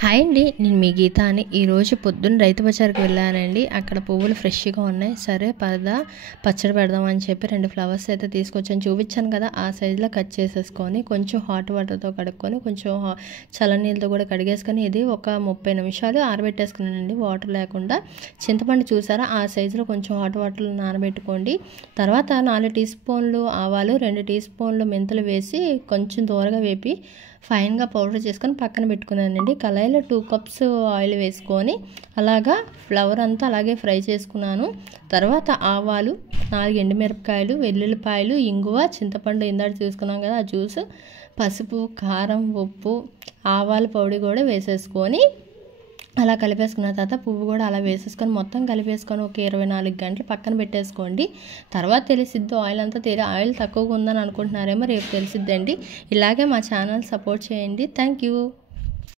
Hi అండి, నేను మీ గీత అని. ఈరోజు పొద్దున్న రైతు బజార్కి వెళ్ళానండి. అక్కడ పువ్వులు ఫ్రెష్గా ఉన్నాయి. సరే పచ్చడి పెడదామని చెప్పి 2 ఫ్లవర్స్ అయితే తీసుకొచ్చాను. చూపించాను కదా, ఆ సైజులో కట్ చేసేసుకొని కొంచెం హాట్ వాటర్తో కడుక్కొని కొంచెం చల్లనీళ్ళతో కూడా కడిగేసుకొని ఇది ఒక 30 నిమిషాలు ఆరబెట్టేసుకున్నానండి, వాటర్ లేకుండా. చింతపండు చూసారా, ఆ సైజులో కొంచెం హాట్ వాటర్లో నానబెట్టుకోండి. తర్వాత 4 టీ స్పూన్లు ఆవాలు, 2 టీ స్పూన్లు మెంతులు వేసి కొంచెం దూరగా వేపి ఫైన్గా పౌడర్ చేసుకొని పక్కన పెట్టుకున్నానండి. కళాయిలో 2 కప్స్ ఆయిల్ వేసుకొని అలాగా ఫ్లవర్ అంతా అలాగే ఫ్రై చేసుకున్నాను. తర్వాత ఆవాలు, 4 ఎండుమిరపకాయలు, వెల్లుల్లిపాయలు, ఇంగువ, చింతపండు ఇందాక తీసుకున్నాం కదా ఆ జ్యూస్, పసుపు, కారం, ఉప్పు, ఆవాల పొడి కూడా వేసేసుకొని అలా కలిపేసుకున్న తర్వాత పువ్వు కూడా అలా వేసేసుకొని మొత్తం కలిపేసుకొని ఒక 24 గంటలు పక్కన పెట్టేసుకోండి. తర్వాత తెలిసిద్ది ఆయిల్ అంతా ఆయిల్ తక్కువగా ఉందని అనుకుంటున్నారేమో, రేపు తెలిసిద్దండి. ఇలాగే మా ఛానల్ సపోర్ట్ చేయండి. Thank you.